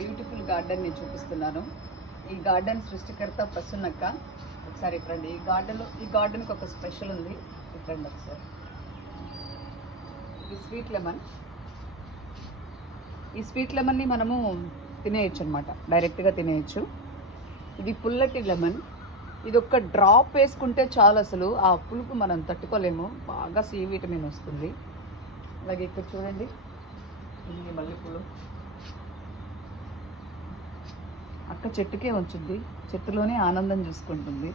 Beautiful garden నేను చూపిస్తున్నాను. ఈ గార్డెన్ సృష్టికర్త ప్రసన్నక్క. ఒకసారి ఇట్రండి. ఈ గార్డెన్కి ఒక స్పెషల్ ఉంది. ఇట్రండి ఒకసారి. ఇది స్వీట్ లెమన్. ఈ స్వీట్ లెమన్ని మనము తినేయచ్చు అనమాట, డైరెక్ట్గా తినేయచ్చు. ఇది పుల్లటి లెమన్. ఇది ఒక్క డ్రాప్ వేసుకుంటే చాలు, అసలు ఆ పులుపు మనం తట్టుకోలేము, బాగా సి విటమిన్ వస్తుంది. అలాగే ఇక్కడ చూడండి, ఇది మల్లెపూలు. అక్క చెట్టుకే ఉంచుద్ది, చెట్టులోనే ఆనందం చూసుకుంటుంది.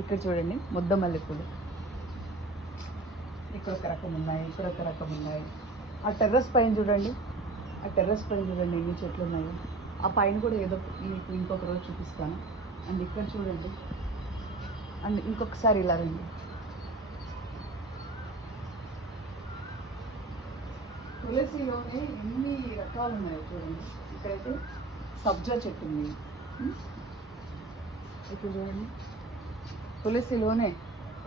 ఇక్కడ చూడండి ముద్ద మల్లెపూలు. ఇక్కడ ఒక రకం ఉన్నాయి, ఇక్కడ ఒక రకం ఉన్నాయి. ఆ టెర్రస్ పైన చూడండి, ఎన్ని చెట్లు ఉన్నాయి. ఆ పైన కూడా ఏదో మీకు ఇంకొక రోజు చూపిస్తాను. అండ్ ఇక్కడ చూడండి, అండ్ ఇంకొకసారి ఇలా రండి. తులసిలోనే ఎన్ని రకాలు ఉన్నాయి చూడండి. ఇక్కడైతే సబ్జా చెట్టు ఉంది. ఇక్కడ చూడండి, తులసిలోనే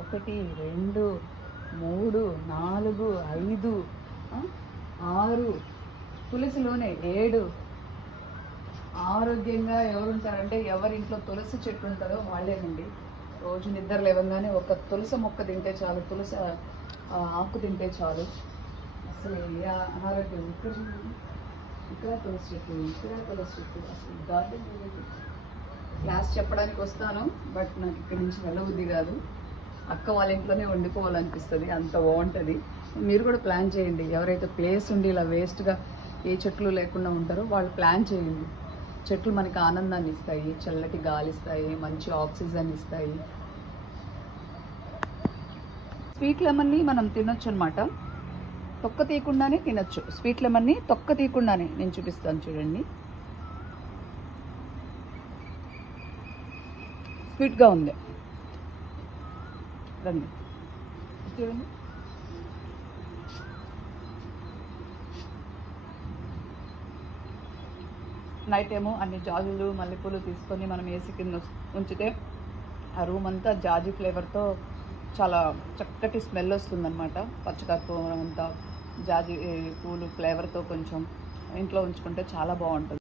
1 2 3 4 5 6, తులసిలోనే 7. ఆరోగ్యంగా ఎవరు ఉంటారంటే ఎవరింట్లో తులసి చెట్టు ఉంటుందో వాళ్ళేనండి. రోజు నిద్ర లేవగానే ఒక తులసి మొక్క తింటే చాలు, తులసి ఆకు తింటే చాలు, అసలు ఏ అనారోగ్యం. ఇక్కడ తులసి చెట్టు, ఇక్కడ తులసి చెట్టు. అసలు గార్డెన్ క్లాస్ చెప్పడానికి వస్తాను, బట్ నాకు ఇక్కడి నుంచి వెళ్ళబుద్ధి కాదు. అక్క వాళ్ళ ఇంట్లోనే వండుకోవాలనిపిస్తుంది, అంత బాగుంటుంది. మీరు కూడా ప్లాన్ చేయండి. ఎవరైతే ప్లేస్ ఉండి ఇలా వేస్ట్గా ఏ చెట్లు లేకుండా ఉంటారో వాళ్ళు ప్లాన్ చేయండి. చెట్లు మనకి ఆనందాన్ని ఇస్తాయి, చల్లటి గాలి ఇస్తాయి, మంచి ఆక్సిజన్ ఇస్తాయి. స్వీట్ లెమన్ని మనం తినొచ్చు అనమాట, తొక్క తీయకుండానే తినొచ్చు. స్వీట్ లెమన్ని తొక్క తీయకుండానే నేను చూపిస్తాను చూడండి. స్వీట్గా ఉంది, రండి చూడండి. నైట్ ఏమో అన్ని జాజులు మల్లెపూలు తీసుకొని మనం ఏసీ కింద ఉంచితే ఆ రూమ్ అంతా జాజి ఫ్లేవర్తో చాలా చక్కటి స్మెల్ వస్తుందన్నమాట. పచ్చకర్పూరం అంతా జాజి పూలు ఫ్లేవర్తో కొంచెం ఇంట్లో ఉంచుకుంటే చాలా బాగుంటుంది.